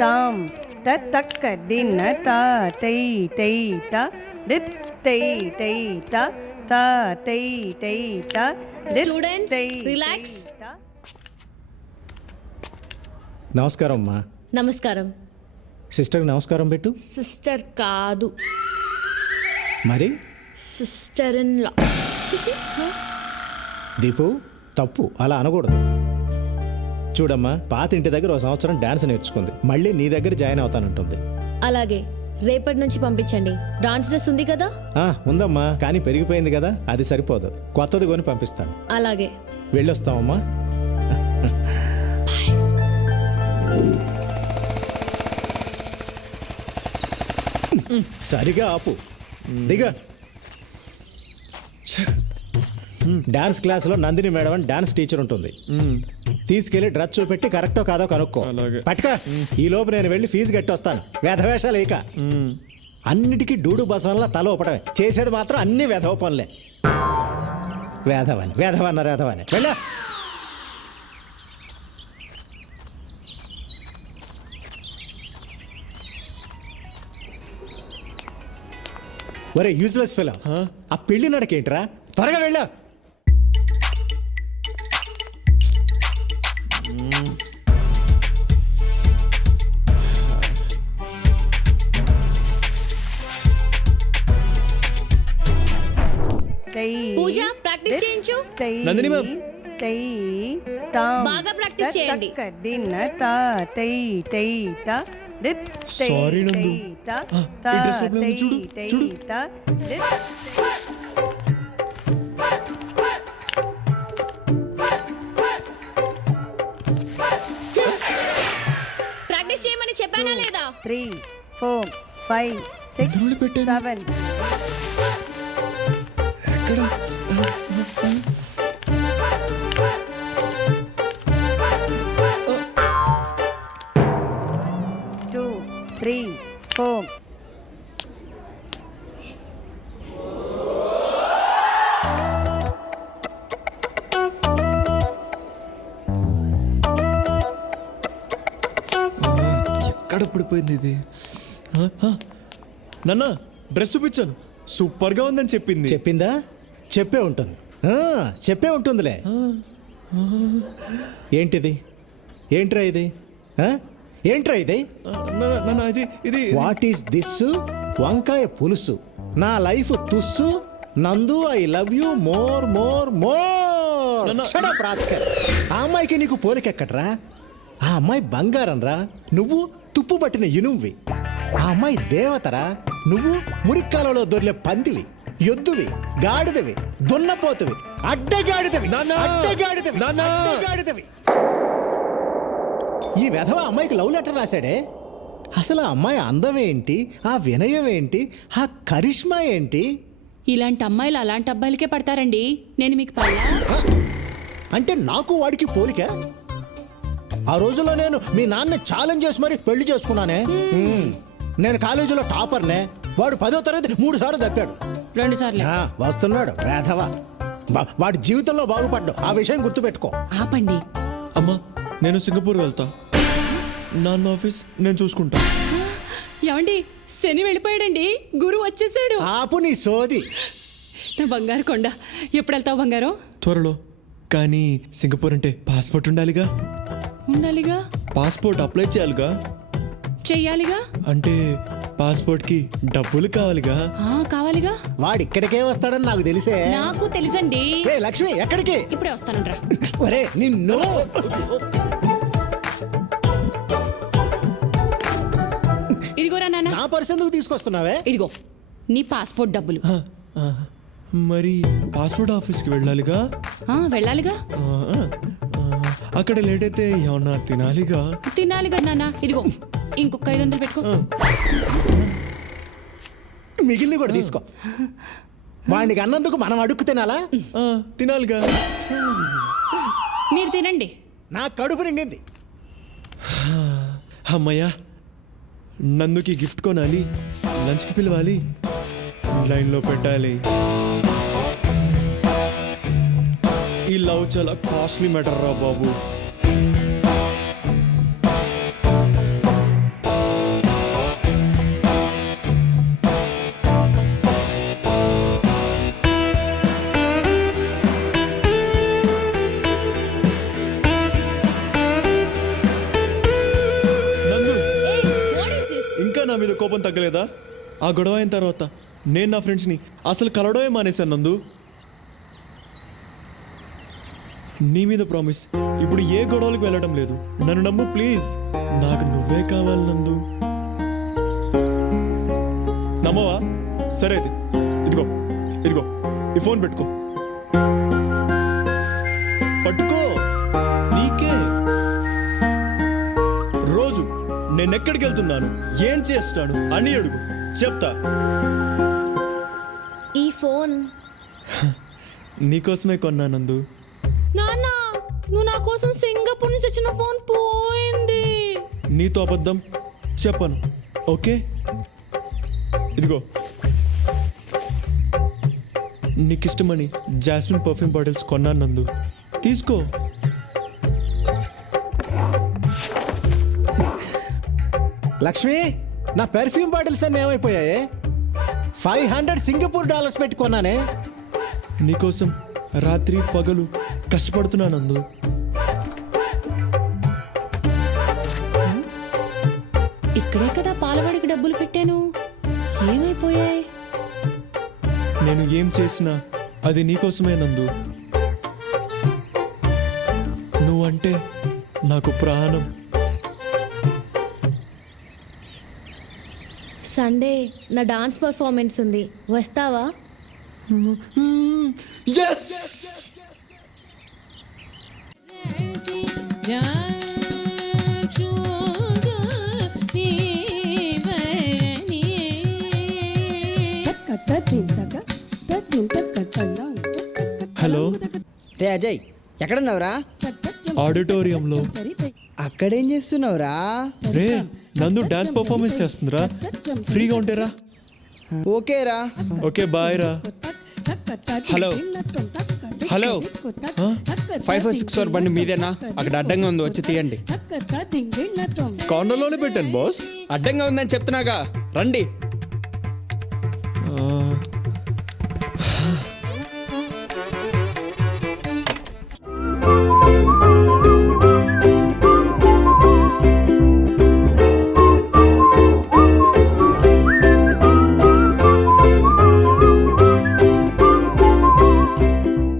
తాం తక్క దిన్న తా తై తై త దిత్ తై తై త తా తై తై త దిత్ స్టూడెంట్స్ తై రిలాక్స్. నమస్కారం అమ్మా. నమస్కారం. సిస్టర్కి నమస్కారం పెట్టు. సిస్టర్ కాదు, మరి సిస్టర్ ఇన్ లా. దీపు తప్పు, అలా అనకూడదు. చూడమ్మా, పాత ఇంటి దగ్గర ఒక సంవత్సరం డాన్స్ నేర్చుకుంది, మళ్ళీ నీ దగ్గర జాయిన్ అవుతానంటుంది. అలాగే రేపటి నుంచి పంపించండి. డాన్స్ డ్రెస్ ఉంది కదా? ఉందమ్మా, కానీ పెరిగిపోయింది కదా, అది సరిపోదు, కొత్తది కొని పంపిస్తాను. అలాగే వెళ్ళొస్తామమ్మా. సరిగా ఆపు, దిగా. డాన్స్ క్లాస్లో నందిని మేడం అని డాన్స్ టీచర్ ఉంటుంది. తీసుకెళ్లి డ్రెస్ చూపెట్టి కరెక్టో కాదో కనుక్కో. పట్టుకో. ఈ లోపు నేను వెళ్ళి ఫీజు కట్టి వస్తాను. వేధవేషాలు ఇక అన్నిటికీ డూడు బసవన్లా తల ఊపడమే, చేసేది మాత్రం అన్ని వేధవ పనులే. వేధవని వేధవన్నారు, వేధవని వెళ్ళా. ఒరే యూజ్లెస్ ఫెలో, ఆ పెళ్లి నడకేంట్రా? త్వరగా వెళ్ళా. పూజ ప్రాక్టీస్ చేయించు. నందిని మ్యామ్, బాగా ప్రాక్టీస్ చేయండి. సారీ నందు, చూడు చూడు. ప్రాక్టీస్ చేయమని చెప్పానా లేదా? 3 4 5 6 7 ఎక్కడ 2 3 4 ఎక్కడ పడిపోయింది ఇది? నాన్న డ్రెస్ చూపించాను, సూపర్ గా ఉందని చెప్పింది. చెప్పిందా? చెప్పే ఉంటుంది, చెప్పే ఉంటుందిలే. ఏంటిది? ఏంట్రా ఇది? ఏంట్రా ఇది? నాన్న ఇది ఇది వాట్ ఈస్ దిస్? వంకాయ పులుసు. నా లైఫ్ తుస్సు. నందు, I love you more more more. Shut up rascal. ఆ అమ్మాయికి నీకు పోలికెక్కట్రా? ఆ అమ్మాయి బంగారం రా, నువ్వు తుప్పు పట్టిన ఇనుమువి. ఆ అమ్మాయి దేవతరా, నువ్వు మురిక్కాలలో దొర్లే పందివి, ఎద్దువి, గాడిదవి, దున్నపోతువి, అడ్డగాడిదవి, అడ్డగాడిదవి, అడ్డగాడిదవి. ఈ వెధవ అమ్మాయికి లవ్ లెటర్ రాశాడే. అసలు ఆ అమ్మాయి అందం ఏంటి, ఆ వినయం ఏంటి, ఆ కరిష్మా ఏంటి? ఇలాంటి అమ్మాయిలు అలాంటి అబ్బాయిలకే పడతారండి. నేను మీకు పడలా? అంటే నాకు వాడికి పోలిక? ఆ రోజుల్లో నేను మీ నాన్న ఛాలెంజ్ చేసి మరి పెళ్లి చేసుకున్నానే. నేను కాలేజీలో టాపర్నే, వాడు 10వ తరగతి 3 సార్లు తప్పాడు. 2 సార్లు వస్తున్నాడు వేధవ. వాడి జీవితంలో బాగుపడ్డావు, ఆ విషయం గుర్తుపెట్టుకో. ఆపండి. అమ్మా, నేను సింగపూర్ వెళ్తా. నాన్న ఆఫీస్ నేను చూసుకుంటా. ఏమండి, శని వెళ్ళిపోయాడండి, గురువు వచ్చేసాడు. ఆపు నీ సోది. నా బంగారు కొండ. ఎప్పుడు వెళ్తావు బంగారం? త్వరలో. కానీ సింగపూర్ అంటే పాస్పోర్ట్ ఉండాలిగా. ఉండాలిగా. పాస్పోర్ట్ అప్లై చేయాలిగా. చెయ్యాలిగా. అంటే పాస్పోర్ట్ కి డబ్బులు కావాలిగా. కావాలిగా. వాడు ఇక్కడికే వస్తాడని నాకు తెలిసే. నాకు తెలుసండి. ఏ లక్ష్మి, ఎక్కడికి? ఇప్పుడే వస్తానంట్రా. ఒరే నిన్ను. ఇదిగోరా నాన్న. నా పర్స్ ఎందుకు తీసుకొస్తున్నావే? ఇదిగో నీ పాస్పోర్ట్ డబ్బులు. మరి పాస్పోర్ట్ ఆఫీస్కి వెళ్ళాలిగా. వెళ్ళాలిగా. అక్కడ లేట్ అయితే ఏమన్నా తినాలిగా. తినాలిగా నాన్న. ఇదిగో ఇంకొక 500 పెట్టుకో. మిగిలిన కూడా తీసుకో. వాడికి అన్నందుకు మనం అడుక్కు తినాలా? తినాలిగా. మీరు తినండి. నా కడుపు నిండింది. అమ్మయ్యా, నందుకి గిఫ్ట్ కొనాలి, లంచ్కి పిలవాలి, లైన్లో పెట్టాలి. ఈ లవ్ చాలా కాస్ట్లీ మ్యాటర్ రా బాబు. కోపం తగ్గలేదా? ఆ గొడవ అయిన తర్వాత నేను నా ఫ్రెండ్స్ని అసలు కలవడమే మానేశాను నందు. నీ మీద ప్రామిస్, ఇప్పుడు ఏ గొడవలకు వెళ్ళడం లేదు. నన్ను నమ్ము ప్లీజ్. నాకు నువ్వే కావాలి నందు. నమ్మవా? సరే అయితే ఇదిగో ఇదిగో ఈ ఫోన్ పెట్టుకో. పట్టుకో, నీకే. రోజు నేను ఎక్కడికి వెళ్తున్నాను, ఏం చేస్తాను అని అడుగు, చెప్తా. ఈ ఫోన్ నీకోసమే కొన్నానందు. నాన్న, నువ్వు నా కోసం సింగపూర్ నుంచి తెచ్చిన ఫోన్ పోయింది. నీతో అబద్ధం చెప్పను, ఓకే? ఇదిగో నీకు ఇష్టమని జాస్మిన్ పర్ఫ్యూమ్ బాటిల్స్ కొన్నాను నందు, తీసుకో. లక్ష్మి, నా పెర్ఫ్యూమ్ బాటిల్స్ అన్నీ ఏమైపోయాయి? $500 సింగపూర్ డాలర్స్ పెట్టి కొన్నానే. నీకోసం రాత్రి పగలు కష్టపడుతున్నానందు. ఇక్కడే కదా పాలవాడికి డబ్బులు పెట్టాను, ఏమైపోయాయి? నేను ఏం చేసినా అది నీకోసమే నందు. నువ్వంటే నాకు ప్రాణం. సండే నా డాన్స్ పర్ఫార్మెన్స్ ఉంది, వస్తావా? ఎస్. హలో రే అజయ్, ఎక్కడున్నావురా? ఆడిటోరియంలో. అక్కడేం చేస్తున్నావురా? రే నందు డాన్స్ పర్ఫార్మెన్స్ చేస్తుందిరా, ఫ్రీగా ఉంటేరా. ఓకేరా. ఓకే బాయ్ రా. హలో హలో, ఆ? 5464 బండి మీదేనా? అక్కడ అడ్డంగా ఉంది, వచ్చి తీయండి. కార్నర్లోనే పెట్టాను బాస్. అడ్డంగా ఉందని చెప్తున్నాగా, రండి.